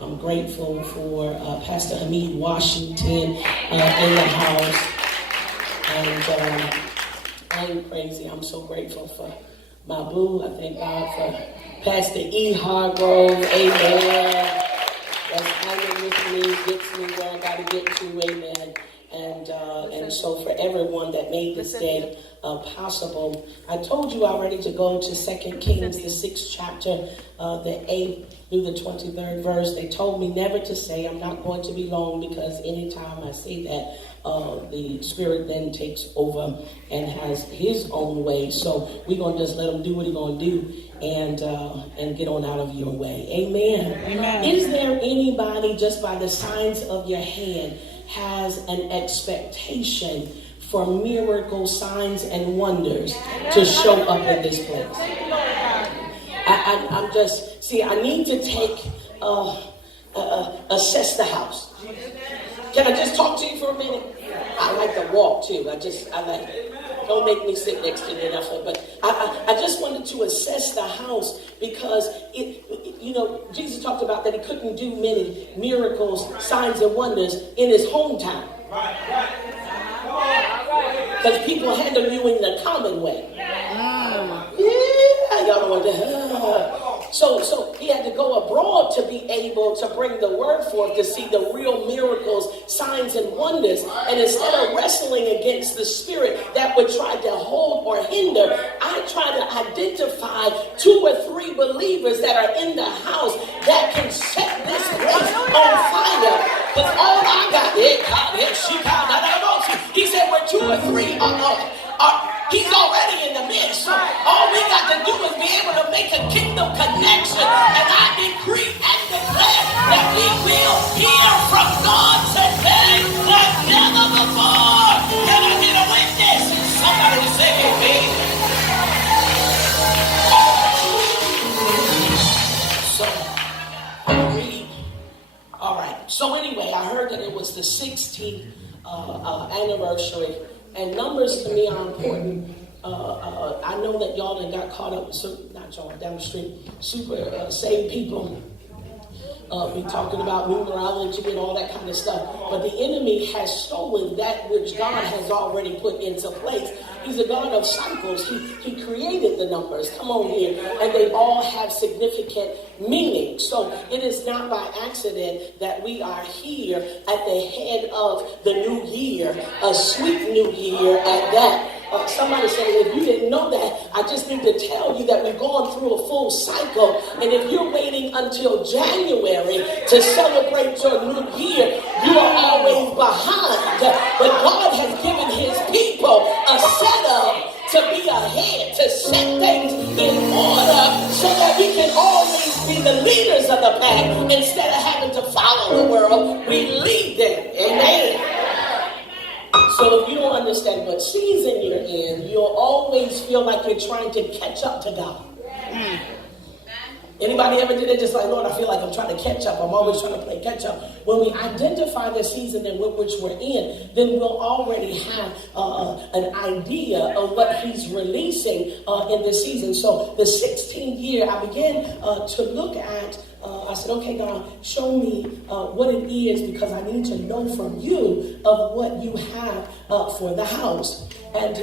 I'm grateful for Pastor Hamid Washington in the house. And I'm crazy. I'm so grateful for my boo. I thank God for Pastor E. Hargrove. Amen. That's hanging with me, gets me where I got to get to. Amen. And so for everyone that made this day possible, I told you already to go to 2 Kings, the 6th chapter, the 8th through the 23rd verse. They told me never to say, I'm not going to be long, because anytime I say that, the Spirit then takes over and has his own way. So we're going to just let him do what he's going to do and get on out of your way. Amen. Amen. Is there anybody, just by the signs of your hand, has an expectation for miracle signs and wonders to show up in this place? I'm just, I need to take, assess the house. Can I just talk to you for a minute? I like to walk too. I like it. Don't make me sit next to you enough. But I just wanted to assess the house, because Jesus talked about that he couldn't do many miracles, signs, and wonders in his hometown. Because people handle you in the common way. Yeah, y'all don't want to. So he had to go abroad to be able to bring the word forth, to see the real miracles, signs, and wonders. And instead of wrestling against the spirit that would try to hold or hinder, I try to identify 2 or 3 believers that are in the house that can set this place on fire. Because all I got, he said, where 2 or 3 are he's already in the midst. So all we got to do is be able to make a kingdom connection. And I decree and declare that we will hear from God today like never before. Can I get a witness? Somebody say amen. So I read. All right. So anyway, I heard that it was the 16th anniversary. And numbers to me are important. I know that y'all that got caught up with not y'all down the street, super saved people. We talking about numerology and all that kind of stuff. But the enemy has stolen that which God has already put into place. He's a God of cycles. He created the numbers. Come on here. And they all have significant meaning. So it is not by accident that we are here at the head of the new year, a sweet new year at that. Somebody said, if you didn't know that, I just need to tell you that we've gone through a full cycle. And if you're waiting until January to celebrate your new year, you are always behind. But God has given his people a setup to be ahead, to set things in order so that we can always be the leaders of the pack. Instead of having to follow the world, we lead them. Amen. So if you don't understand what season you're in, you'll always feel like you're trying to catch up to God. Anybody ever did it? Just like, Lord, I feel like I'm trying to catch up. I'm always trying to play catch up. When we identify the season in which we're in, then we'll already have an idea of what he's releasing in the season. So the 16th year, I began to look at, I said, okay, God, show me what it is, because I need to know from you of what you have for the house. And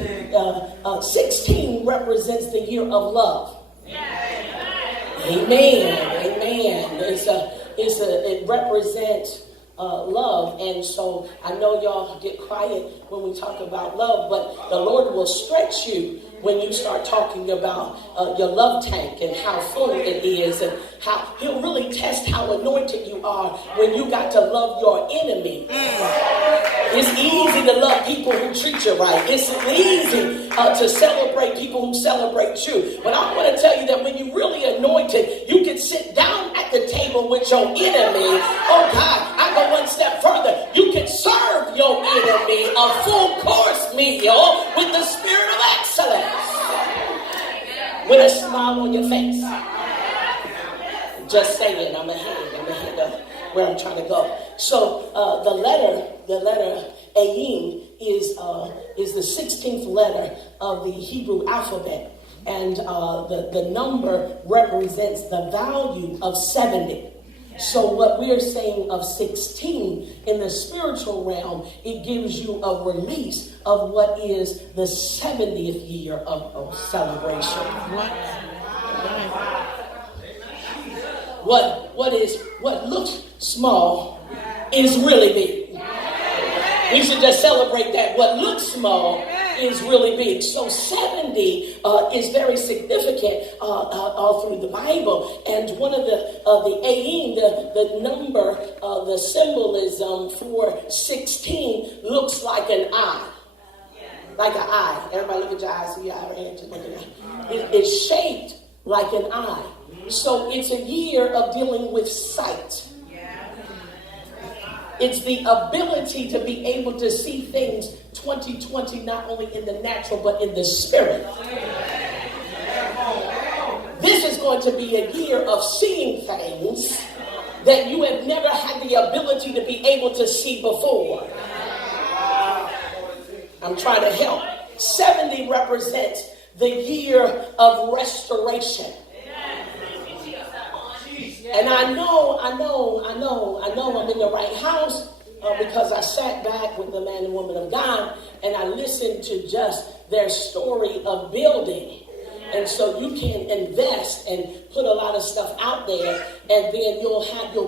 16 represents the year of love. Amen. Amen. It represents love. And so I know y'all get quiet when we talk about love, but the Lord will stretch you when you start talking about your love tank and how full it is, and how he'll really test how anointed you are when you got to love your enemy. It's easy to love people who treat you right. It's easy to celebrate people who celebrate you. But I want to tell you that when you're really anointed, you can sit down at the table with your enemy. Oh God, I go one step further. You can serve your enemy a full course meal with the spirit of excellence, with a smile on your face. Just saying, I'm ahead of where I'm trying to go. So the letter Ayin is the 16th letter of the Hebrew alphabet. And the number represents the value of 70. So what we're saying of 16 in the spiritual realm, it gives you a release of what is the 70th year of celebration. What looks small is really big. We should just celebrate that. What looks small is really big. So 70 is very significant all through the Bible. And one of the Ayin, the number, the symbolism for 16 looks like an eye. Like an eye. Everybody look at your eyes. See your eye right here. Just look at that. It's shaped like an eye. So it's a year of dealing with sight. It's the ability to be able to see things 2020, not only in the natural, but in the spirit. This is going to be a year of seeing things that you have never had the ability to be able to see before. I'm trying to help. 70 represents the year of restoration. And I know I'm in the right house because I sat back with the man and woman of God and I listened to just their story of building. And so you can invest and put a lot of stuff out there, and then you'll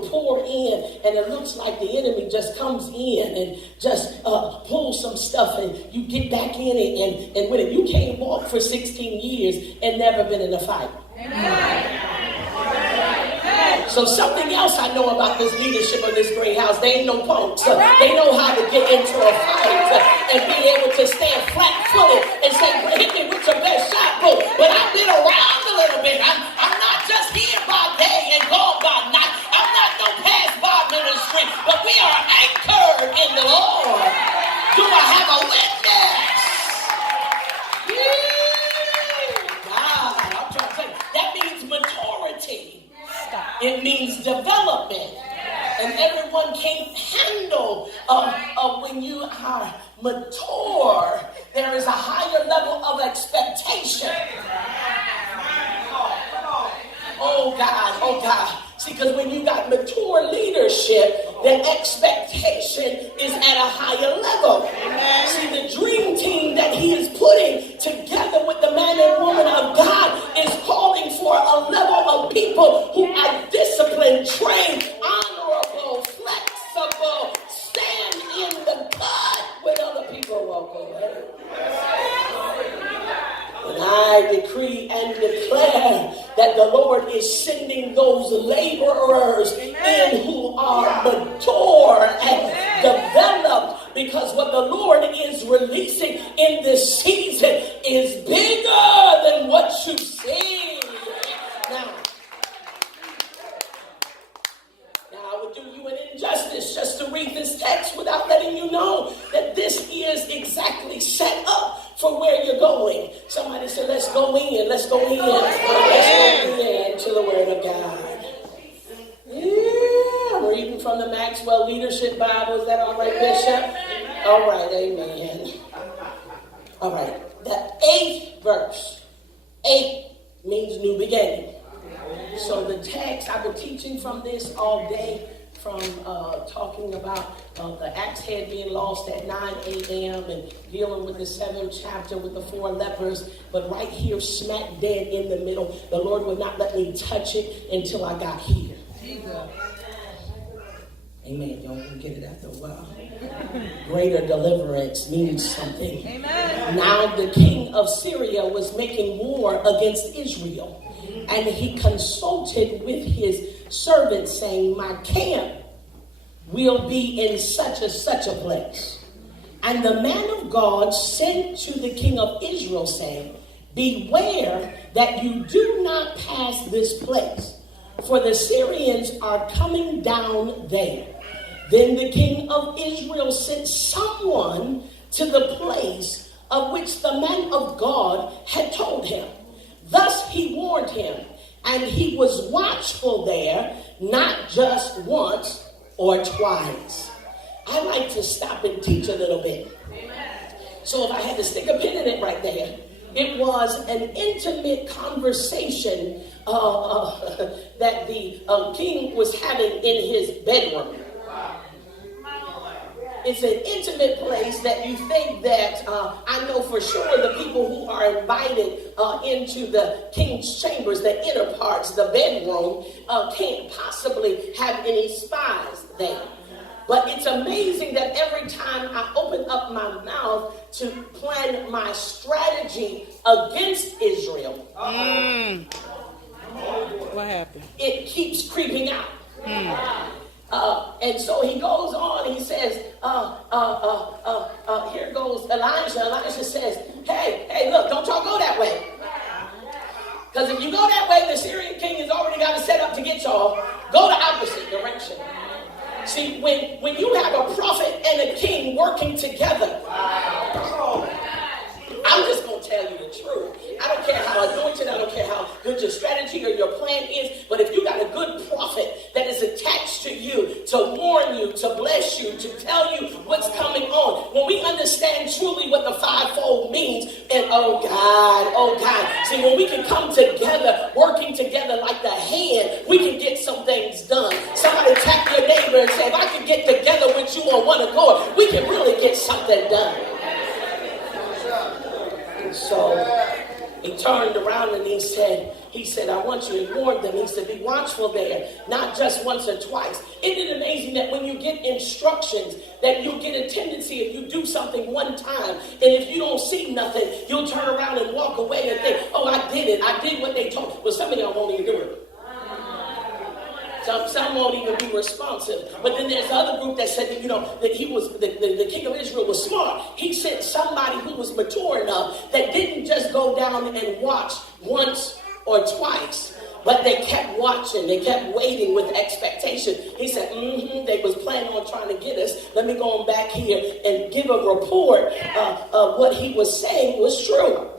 pour in, and it looks like the enemy just comes in and just pulls some stuff, and you get back in it, and with it, you can't walk for 16 years and never been in a fight. Amen. So something else I know about this leadership of this great house, they ain't no punks. They know how to get into a fight and be able to stand flat-footed and say, hit me with your best shot, bro. But I've been around a little bit. I'm not just here by day and gone by night. I'm not no pass-by ministry, but we are anchored in the Lord. Do I have a witness? God, I'm trying to tell you, that means maturity. It means development. And everyone can't handle when you are mature. There is a higher level of expectation. Oh God. See, because when you got mature leadership, the expectation is at a higher level. See, the dream team that he is putting together with the man and woman of God is calling for a level of people who are disciplined, trained, honorable, flexible, stand in the God when other people walk away. And I decree and declare that the Lord is sending those laborers in who are mature and developed, because what the Lord is releasing in this season is bigger than what you've seen. Now, I would do you an injustice just to read this text without letting you know that this is exactly set up for where you're going. Somebody said, let's go in. Let's go in. Let's go in to the Word of God. Yeah, I'm reading from the Maxwell Leadership Bible. Is that all right, Bishop? All right, amen. All right, the 8th verse. 8 means new beginning. So the text, I've been teaching from this all day, from talking about the axe head being lost at 9 a.m. and dealing with the 7th chapter with the 4 lepers. But right here, smack dead in the middle, the Lord would not let me touch it until I got here. Amen. Y'all can get it after a while. Greater deliverance means something. Amen. Now the king of Syria was making war against Israel. And he consulted with his servants, saying, my camp will be in such a place. And the man of God sent to the king of Israel, saying, beware that you do not pass this place, for the Syrians are coming down there. Then the king of Israel sent someone to the place of which the man of God had told him. Thus he warned him, and he was watchful there, not just once or twice. I like to stop and teach a little bit. So if I had to stick a pin in it right there, It was an intimate conversation that the king was having in his bedroom. It's an intimate place that you think that I know for sure the people who are invited into the king's chambers, the inner parts, the bedroom, can't possibly have any spies there. But it's amazing that every time I open up my mouth to plan my strategy against Israel, what happened? It keeps creeping out. And so he goes on, he says, here goes Elijah. Elijah says, hey, look, don't y'all go that way. Because if you go that way, the Syrian king has already got it set up to get y'all. Go the opposite direction. See, when you have a prophet and a king working together, I'm just going to tell you the truth. I don't care how anointed, I don't care how good your strategy or your plan is, but if you got a good prophet that is attached to you, to warn you, to bless you, to tell you what's coming on, when we understand truly what the fivefold means, and oh God, see, when we can come together, working together like the hand, we can get some things done. Somebody tap your neighbor and say, if I can get together with you on one accord, we can really get something done. So he turned around and he said, I want you to warn them. He said, be watchful there, not just once or twice. Isn't it amazing that when you get instructions, that you get a tendency, if you do something one time, and if you don't see nothing, you'll turn around and walk away and think, oh, I did what they told me. Well, some of y'all won't even do it. Some won't even be responsive. But then there's the other group that said that, that he was the king of Israel was smart. He sent somebody who was mature enough that didn't just go down and watch once or twice, but they kept watching. They kept waiting with expectation. He said, they was planning on trying to get us. Let me go on back here and give a report of what he was saying was true.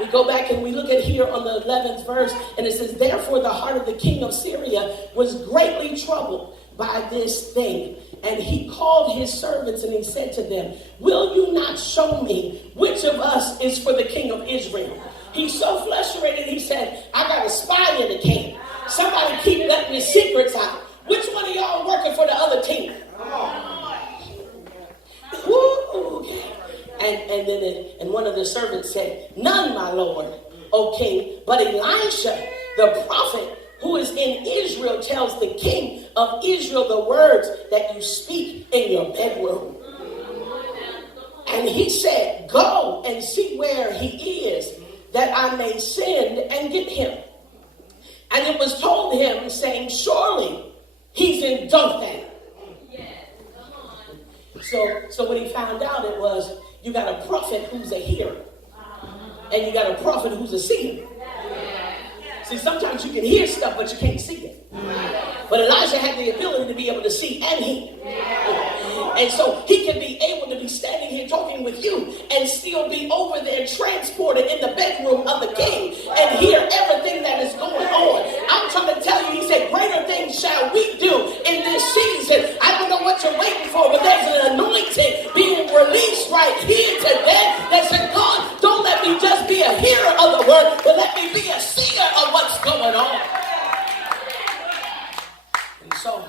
We go back and we look at here on the 11th verse, and it says, therefore the heart of the king of Syria was greatly troubled by this thing. And he called his servants and he said to them, will you not show me which of us is for the king of Israel? He's so frustrated, he said, I got a spy in the camp. Somebody keep letting his secrets out. Which one of y'all working for the other team? Woo, okay. And one of the servants said, none, my lord, O king, but Elisha, the prophet who is in Israel, tells the king of Israel the words that you speak in your bedroom. And he said, go and see where he is, that I may send and get him. And it was told him, saying, surely he's in Dothan. So when he found out, it was, you got a prophet who's a hearer, and you got a prophet who's a seer. See, sometimes you can hear stuff, but you can't see it. But Elijah had the ability to be able to see and hear. And so he could be able to be standing here talking with you and still be over there transported in the bedroom of the king and hear everything that is going on. I'm trying to tell you, he said, greater things shall we do in this season. I don't know what you're waiting for, but there's an anointing being released right here today that said, God, don't let me just be a hearer of the word, but let me be a seer of what's going on. And so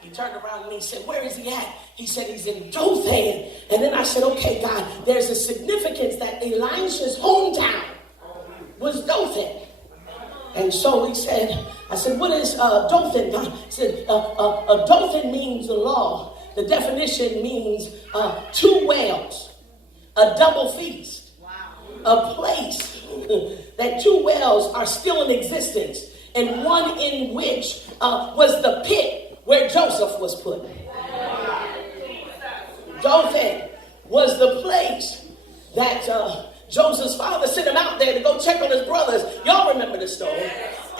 he turned around and he said, where is he at? He said, he's in Dothan. And then I said, okay, God, there's a significance that Elisha's hometown was Dothan. And so he said, I said, what is Dothan, God? He said, Dothan means the law. The definition means two wells, a double feast, a place that two wells are still in existence, and one in which was the pit where Joseph was put. Dothan was the place that Joseph's father sent him out there to go check on his brothers. Y'all remember the story.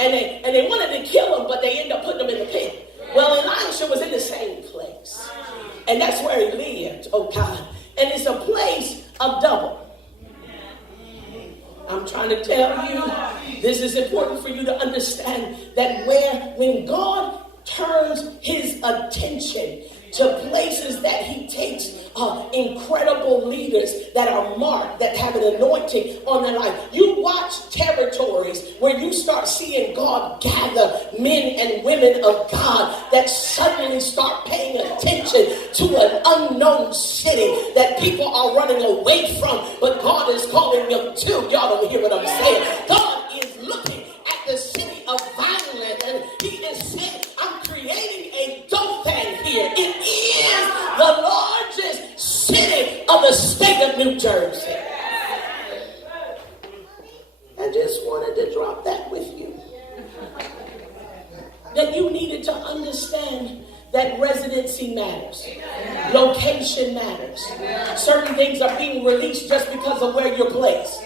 And they wanted to kill him, but they ended up putting him in the pit. Well, Elisha was in the same place. And that's where he lived, oh God. And it's a place of double. I'm trying to tell you, this is important for you to understand that when God turns his attention to places that he takes incredible leaders that are marked, that have an anointing on their life. You watch territories where you start seeing God gather men and women of God that suddenly start paying attention to an unknown city that people are running away from, but God is calling them to. Y'all don't hear what I'm saying. God is looking at the city of Vineland and he is saying, I'm creating a Dothan here. It is the largest city of the state of New Jersey. I just wanted to drop that with you. That you needed to understand that residency matters. Location matters. Certain things are being released just because of where you're placed.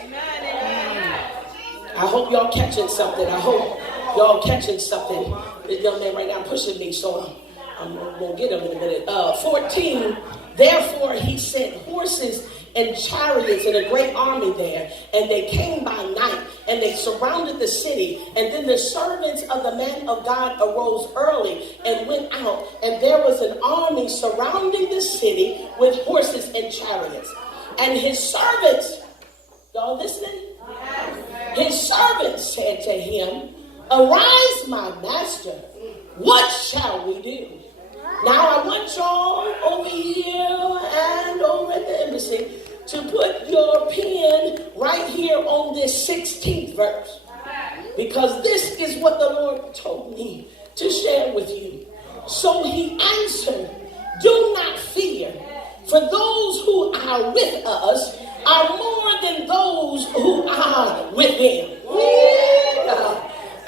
I hope y'all catching something. I hope y'all catching something. This young man right now pushing me, so I'm going to get him in a minute. 14, therefore he sent horses and chariots and a great army there, and they came by night, and they surrounded the city. And then the servants of the man of God arose early and went out, and there was an army surrounding the city with horses and chariots. And his servants, y'all listening? His servants said to him, arise, my master, what shall we do? Now I want y'all over here and over at the embassy to put your pen right here on this 16th verse, because this is what the Lord told me to share with you. So he answered, do not fear, for those who are with us are more than those who are with them.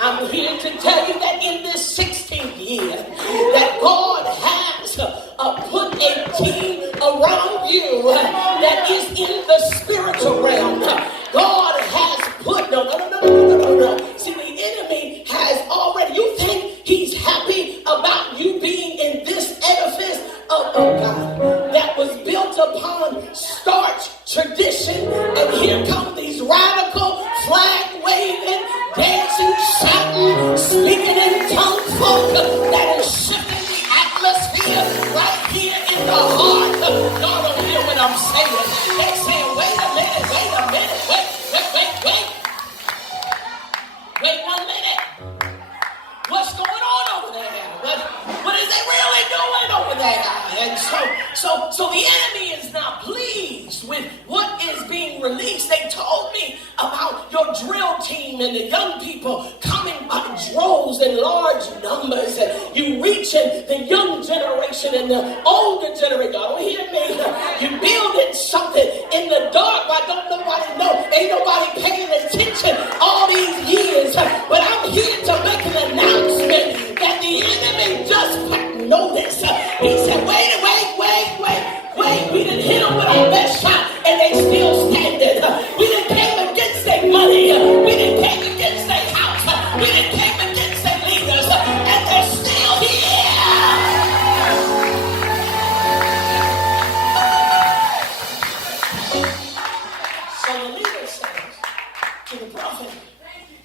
I'm here to tell you that in this 16th year, that God has put a team around you that is in the spiritual realm. God has put, no. See, the enemy has already, you think he's happy about you being in this edifice of God that was built upon starch, tradition, and here come these radical, flag-waving, dancing, shouting, speaking in tongue folk that is shifting the atmosphere right here in the heart. Y'all don't hear what I'm saying. They're saying, wait a minute, wait 1 minute. What's going on over there? What is they really doing over there? And so the enemy is not pleased with what is being released. They told me about your drill team and the young people coming by droves in large numbers, and you reaching the young generation and the older generation. Y'all don't hear me? You building something in the dark. Why don't nobody know? Ain't nobody paying attention all these years. But I'm here to make an announcement that the enemy just noticed. He said, wait. We didn't hit them with our best shot, and they still standing. We didn't came against their money. We didn't came against their house. We didn't came against their leaders, and they're still here. So the leader says to the prophet,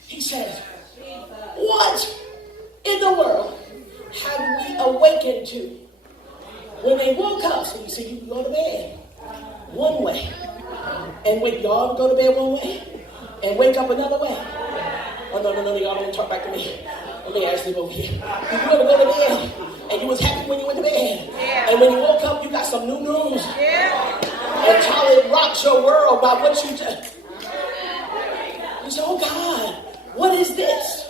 he says, what in the world have we awakened to? When they woke up, so you see, you can go to bed one way, and wake y'all go to bed one way, and wake up another way. Oh, no, y'all don't talk back to me. Let me ask you over here. You were to go to bed, and you was happy when you went to bed. Yeah. And when you woke up, you got some new news. Yeah. And Charlie rocked your world by what you just... You said, oh, God, what is this?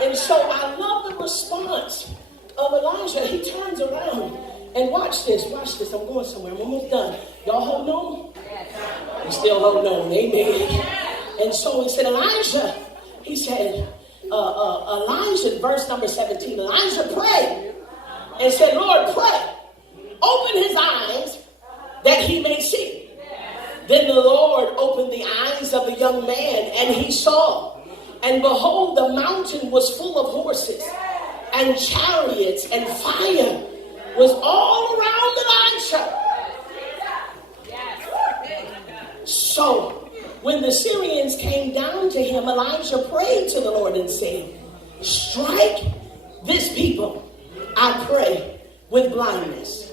And so I love the response of Elijah. He turns around. And watch this. I'm going somewhere. I'm almost done. Y'all hold on? You still hold on. Amen. And so he said, Elijah, he said, Elijah, verse number 17, Elijah prayed and said, Lord, pray. Open his eyes that he may see. Then the Lord opened the eyes of the young man, and he saw. And behold, the mountain was full of horses and chariots, and fire was all around Elijah. So when the Syrians came down to him, Elijah prayed to the Lord and said, strike this people I pray with blindness.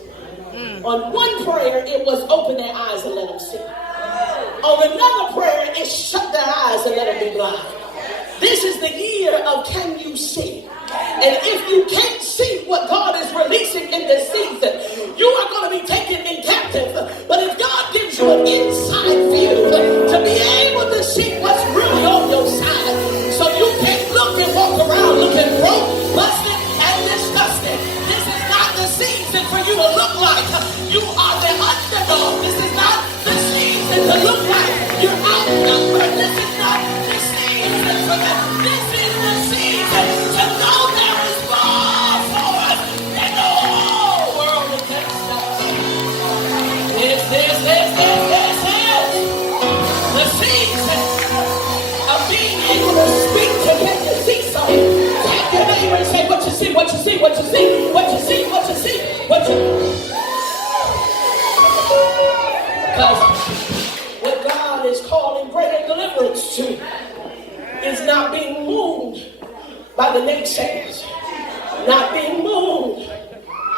On one prayer, it was open their eyes and let them see. On another prayer, it shut their eyes and let them be blind. This is the year of can you see? And if you can't see what God is releasing in this season, you are going to be taken in captive. But if God gives you an inside view to be able to see what's really on your side, so you can't look and walk around looking broke, busted, and disgusted. This is not the season for you to look like you are the underdog. This is not the season to look like you're outnumbered. This is not the season for that. This is the season to know there is more for us than the whole world against us. This is the season of being able to speak to get to see something. Tap your neighbor and say, what you see, what you see, what you see, what you see, what you see, what you see. Because what God is calling greater deliverance to is not being moved by the naysayers, not being moved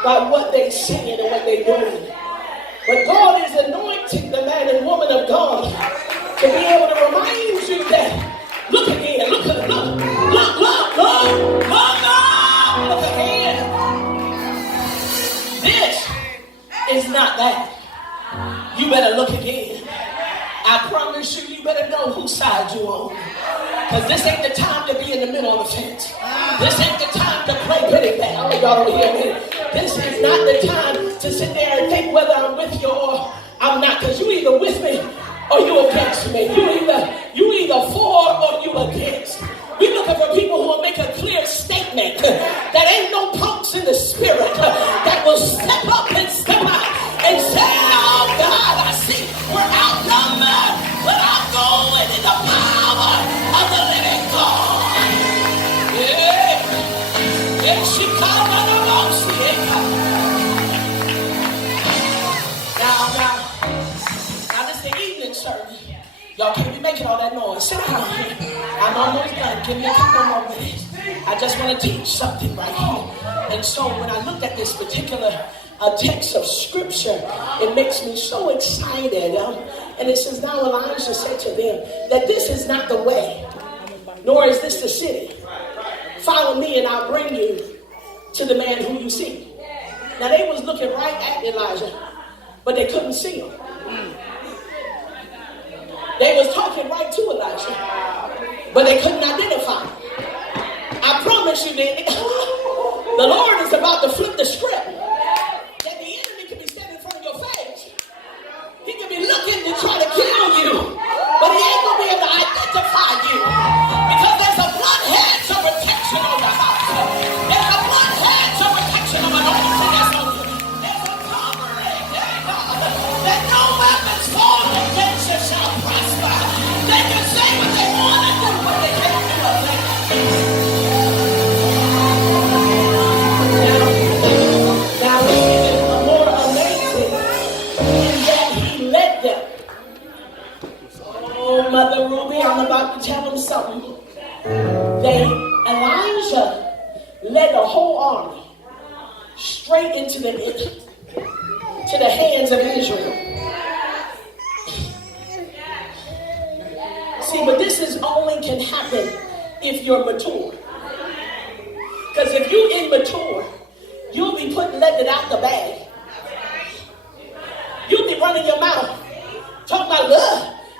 by what they're saying and what they're doing. But God is anointing the man and woman of God to be able to remind you that, look again, look again. This is not that. You better look again. I promise you, you better know whose side you on. Because this ain't the time to be in the middle of the fence. This ain't the time to play pity bat. Oh, y'all don't hear me. This is not the time to sit there and think whether I'm with you or I'm not. Because you either with me or you against me. You either for or you against. We're looking for people who will make a clear statement that ain't no punks in the spirit that will step up and step out and say, oh God, I see we're outnumbered, but I'm going in the power of the living God. Yeah. And she called on the most. Now this is the evening service. Y'all can't be making all that noise. Sit down here. I'm almost done. Give me a couple more minutes. I just want to teach something right here. And so when I looked at this particular text of scripture, it makes me so excited. And it says, now Elijah said to them that this is not the way, nor is this the city. Follow me and I'll bring you to the man who you see. Now they was looking right at Elijah, but they couldn't see him. They was talking right to Elijah, but they couldn't identify him. I promise you that the Lord is about to flip the script. That the enemy can be standing in front of your face. He can be looking to try to kill you, but he ain't going to be able to identify you. Because there's a blood hedge of protection on the house. There's a blood hedge of protection of anointing that's on you. There's a covering that no weapons formed against you shall prosper. They can say what they want to do, but they can't do a thing. Now it's even more amazing in that he led them. Oh, Mother Ruby, I'm about to tell them something. Elijah led the whole army straight into the hands of Israel. See, but this is only can happen if you're mature. Because if you're immature, you'll be letting it out the bag. You'll be running your mouth. Talking about,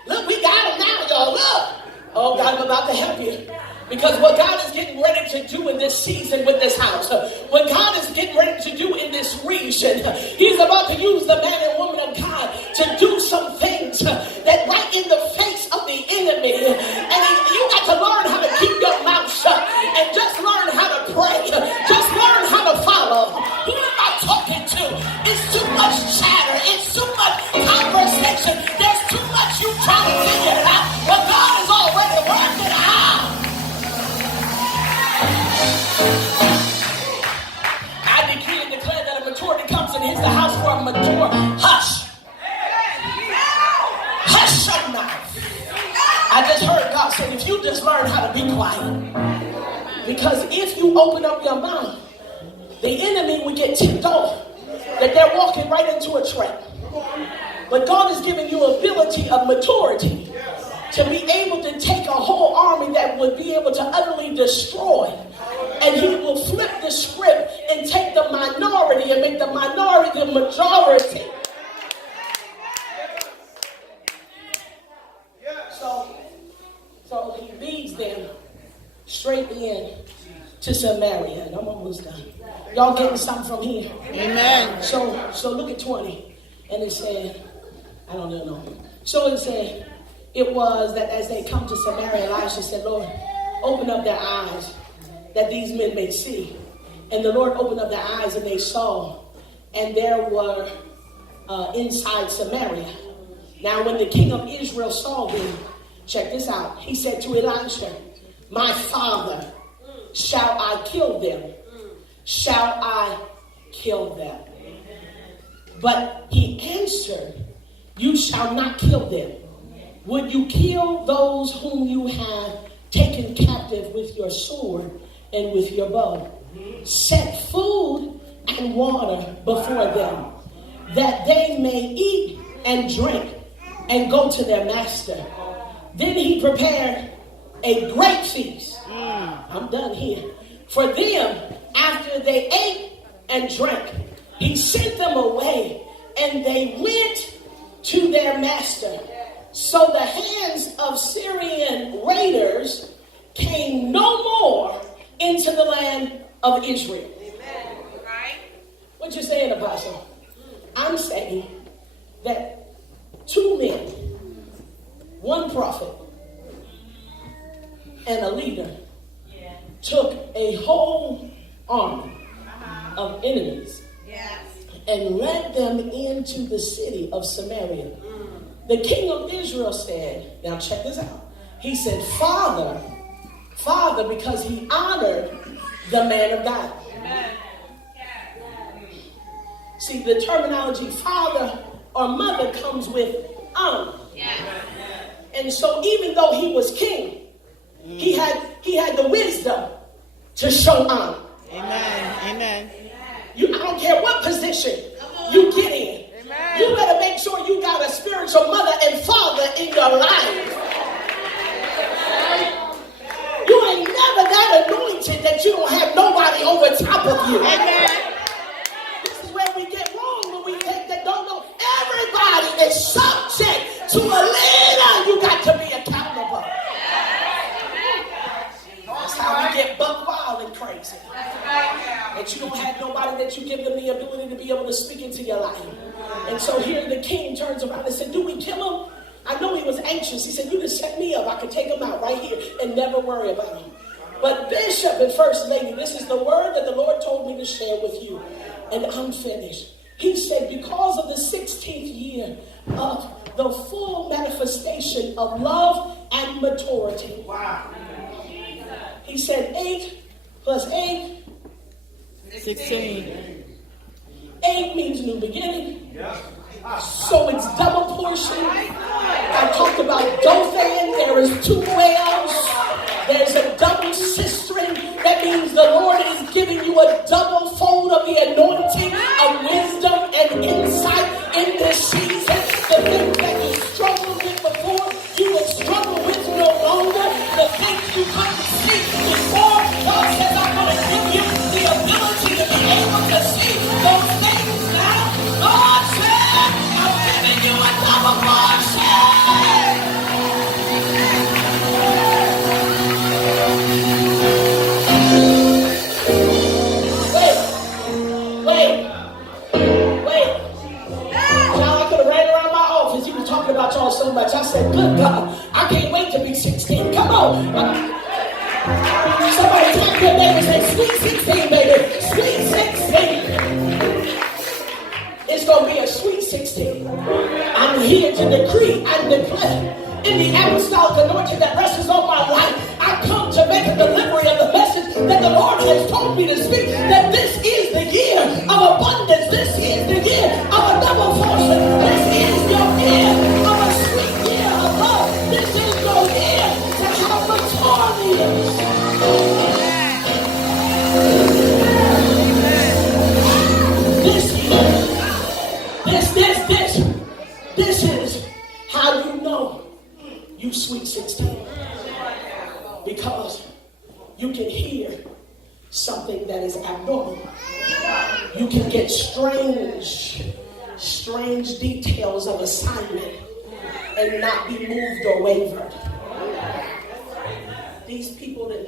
look, we got him now, y'all, look. Oh, God, I'm about to help you. Because what God is getting ready to do in this season with this house, what God is getting ready to do in this region, he's about to use the man and woman of God to do some things that right in the face of the enemy. And you got to learn how to keep your mouth shut and just learn how to pray. Just learn how to follow. Who am I talking to? It's too much chatter. It's too much conversation. There's too much you trying to figure it out. But God has already worked it out. I decree and declare that a maturity comes and hits the house for a mature hush. Hush your mouth. I just heard God say, if you just learn how to be quiet. Because if you open up your mouth, the enemy would get ticked off that they're walking right into a trap. But God has given you ability of maturity to be able to take a whole army that would be able to utterly destroy. And he will flip the script and take the minority and make the minority the majority. So he leads them straight in to Samaria. And I'm almost done. Y'all getting something from here? Amen. So look at 20. And it said, I don't know. So it said, it was that as they come to Samaria, Elisha said, Lord, open up their eyes that these men may see. And the Lord opened up their eyes and they saw. And there were inside Samaria. Now when the king of Israel saw them, check this out. He said to Elisha, my father, shall I kill them? Shall I kill them? But he answered, you shall not kill them. Would you kill those whom you have taken captive with your sword and with your bow? Set food and water before them, that they may eat and drink and go to their master. Then he prepared a great feast. I'm done here. For them, after they ate and drank, he sent them away, and they went to their master. So the hands of Syrian raiders came no more into the land of Israel. Amen. Right? What you saying, Apostle? I'm saying that two men, one prophet and a leader, took a whole army of enemies and led them into the city of Samaria. The king of Israel said, now check this out. He said, Father, because he honored the man of God. See, the terminology father or mother comes with honor. And so even though he was king, he had the wisdom to show honor. Amen. I don't care what position you get in. Amen. You better make sure you got a spiritual mother and father in your life. You ain't never that anointed that you don't have nobody over top of you. Amen. This is where we get wrong when we think that don't know. Everybody is subject to a leader. You got to be accountable. That's how we get buck wild and crazy. That you don't have nobody that you give them the ability to be able to speak into your life. And so here the king turns around and said, do we kill him? I know he was anxious. He said, you can set me up. I can take him out right here and never worry about him. But Bishop and First Lady, this is the word that the Lord told me to share with you. And I'm finished. He said, because of the 16th year of the full manifestation of love and maturity. Wow. He said 8 plus 8. 16. 8 means new beginning. Yeah. So it's double portion. I talked about Dothan. There is 2 wells. There's a double cistern. That means the Lord is giving you a double fold of the anointing of wisdom and insight in this season. The things that you struggled with before, you will struggle with no longer. The things you couldn't see before, God says, I'm going to give you the ability to be able to see those things now. God said, I'm giving you a double portion. Wait. Now I could have ran around my office. He was talking about y'all so much. I said, good God, I can't wait to be 16. Come on. Somebody tap your neighbor and say, sweet 16, baby. Sweet 16. It's going to be a sweet 16. I'm here to decree and declare in the apostolic anointing that rests on my life. I come to make a delivery of the message that the Lord has told me to speak, that this is the year of abundance. This is the year of a double portion. This is your year of a sweet year of love. This is your year to have mature leaders. This is how you know you sweet 16. Because you can hear something that is abnormal. You can get strange details of assignment and not be moved or wavered. These people that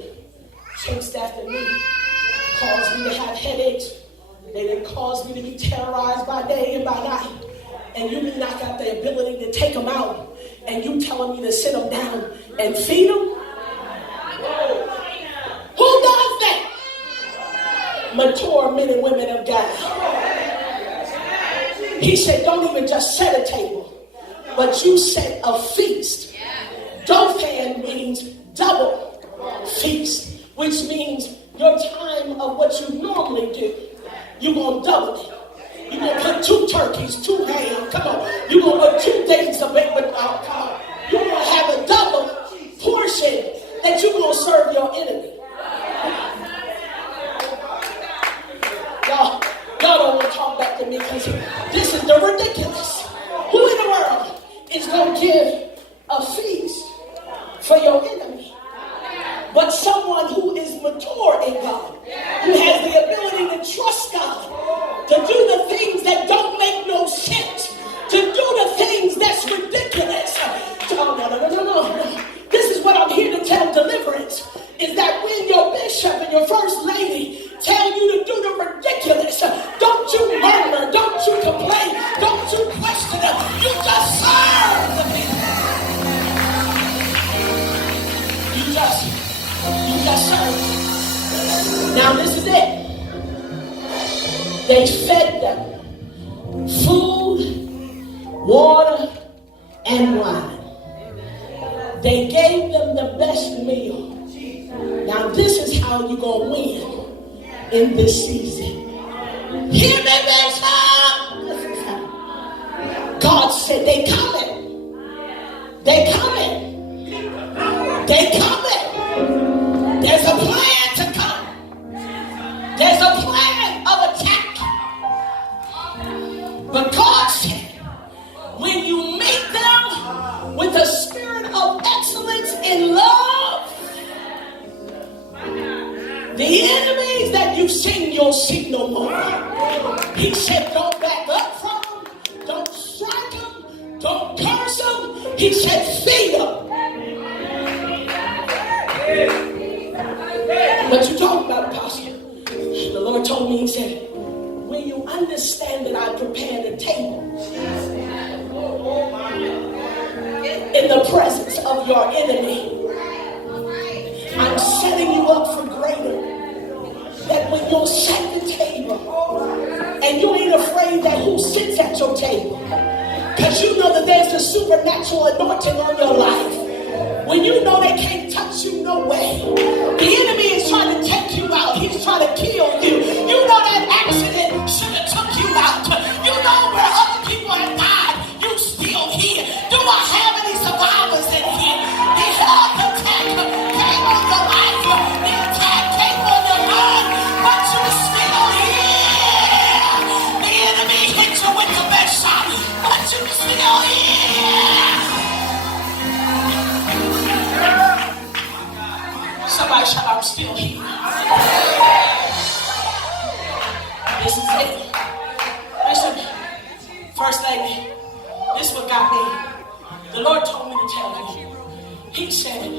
chased after me caused me to have headaches. They didn't cause me to be terrorized by day and by night. And you knock out the ability to take them out. And you telling me to sit them down and feed them? Who does that? Mature men and women of God. He said, don't even just set a table, but you set a feast. Dothan means double feast, which means your time of what you normally do, you're going to double it. You're going to put 2 turkeys, 2 ham, come on. You're going to put 2 things of it without power. You're going to have a double portion that you're going to serve your enemy. Y'all don't want to talk back to me because this is the ridiculous. Who in the world is going to give a feast for your enemy? But someone who is mature in God, who has the ability to trust God, to do the things that don't make no sense, to do the things that's ridiculous. No. This is what I'm here to tell deliverance, is that when your bishop and your first lady tell you to do the ridiculous, don't you murmur, don't you complain, don't you question them. You just serve the people. You just serve. Now this is it. They fed them food, water, and wine. They gave them the best meal. Now this is how you're going to win in this season. Hear me, Bishop. God said they coming. They coming. They coming. There's a plan to come. There's a plan of attack. But God said, when you meet them with a spirit of excellence in love, the enemies that you've seen, you'll see no more. He said, don't back up from them. Don't strike them. Don't curse them. He said, feed them. What you talking about, Apostle? The Lord told me, he said, when you understand that I prepared a table in the presence of your enemy, I'm setting you up for greater. That when you're set the table, and you ain't afraid that who sits at your table, because you know that there's a supernatural anointing on your life. When you know they can't touch you no way, the enemy is trying to take you out. He's trying to kill you. You know that accident should have took you out. You know where other people have died. You still here. Do I have any survivors in here? The health attack came on your life. The attack came on your mind, but you're still here. The enemy hit you with the best shot, but you're still here. Somebody shout, I'm still here. This is it. Listen, First Lady, this is what got me. The Lord told me to tell you. He said,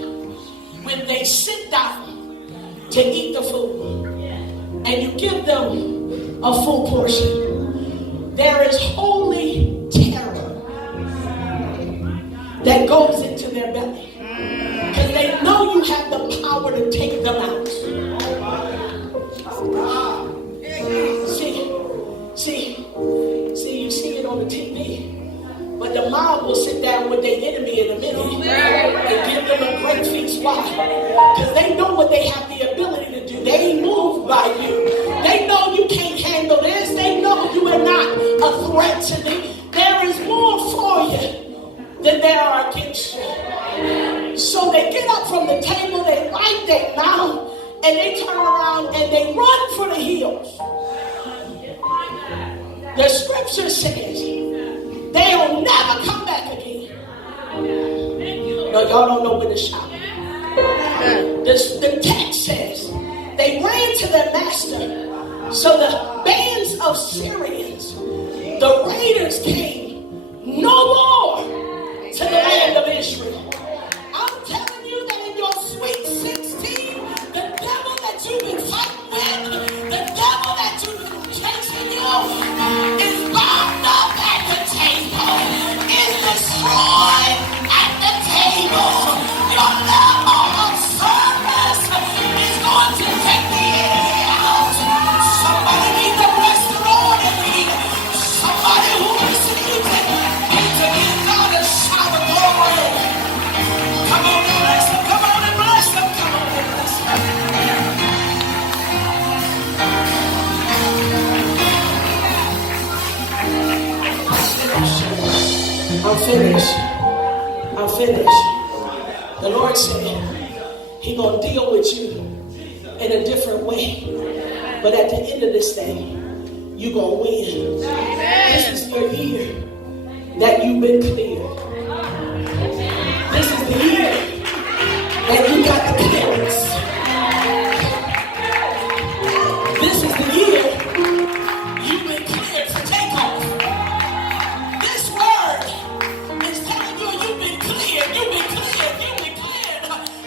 when they sit down to eat the food, and you give them a full portion, there is holy terror that goes into their belly. Because they know you have the power to take them out. See, you see it on the TV. But the mob will sit down with their enemy in a minute and give them a great feast. Why? Because they know what they have the ability to do. They ain't moved by you. They know you can't handle this. They know you are not a threat to them. There is more for you than there are against you. So they get up from the table, they wipe their mouth, and they turn around and they run for the hills. The scripture says they'll never come back again. No, y'all don't know when to shout. The text says they ran to their master. So the bands of Syrians, the raiders, came no more to the land of Israel. I'm telling you that in your sweet 16, the devil that you've been fighting with, the devil that you've been chasing you, is bound up at the table, is destroyed at the table. Your level of service is going to take the enemy out. Somebody need to bless the Lord in me. Somebody who receives it needs to give God a shout of glory. Come on and bless him. Come on and bless him. Come on and bless him. I'm finished. The Lord said He gonna deal with you in a different way. But at the end of this thing, you gonna win. This is your year that you've been cleared. This is the year that you got the clearance. This is the year you've been cleared for takeoff. This word is telling you you've been cleared. You've been cleared. You've been cleared.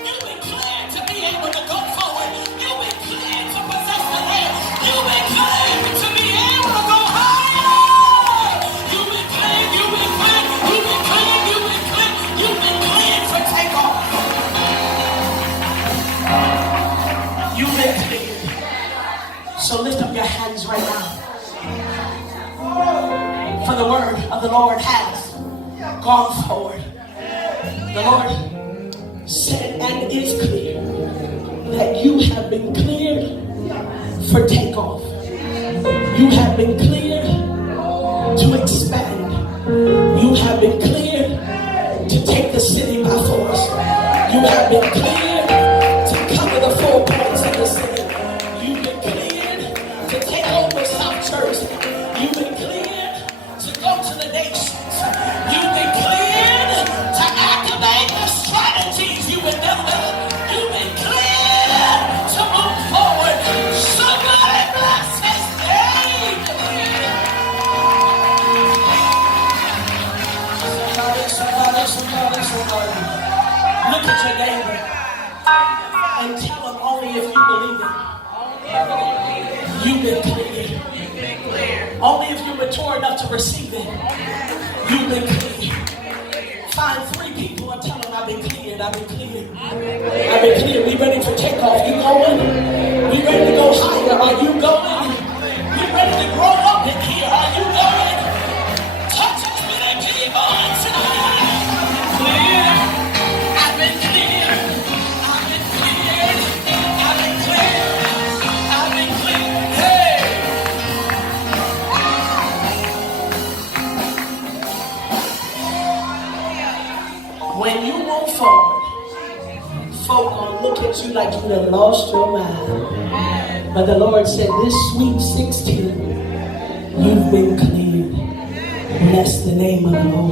You've been cleared to be able to go forward. You've been cleared to possess the land. You've been cleared to be able to go higher. You've been cleared. You've been cleared. You've been cleared. You've been cleared. You've been cleared for takeoff. You've been cleared. So lift up your hands right now. For the word of the Lord has gone forward. The Lord said and is clear that you have been cleared for takeoff. You have been cleared to expand. You have been cleared to take the city by force. You have been cleared to cover the 4 points of the city. You've been cleared to take over South Jersey. You've been cleared to go to the nations. You've been cleared to activate the strategies you've been developing. You've been cleared to move forward. Somebody bless his name. Somebody. Look at your neighbor and tell him only if you believe it. You've been cleared. Only if you're mature enough to receive it. You've been cleared. Find 3 people and tell them I've been cleared. I've been cleared. I've been cleared. We ready for takeoff. You going? We ready to go higher. Are you going? We ready to grow up in here. Are you going? Touch us with a keyboard tonight. Clear. I've been cleared. I've been cleared. I've been cleared. I've been cleared. Hey. When you move forward, folk gonna look at you like you done lost your mind. But the Lord said, this sweet 16, you've been cleared. Bless the name of the Lord.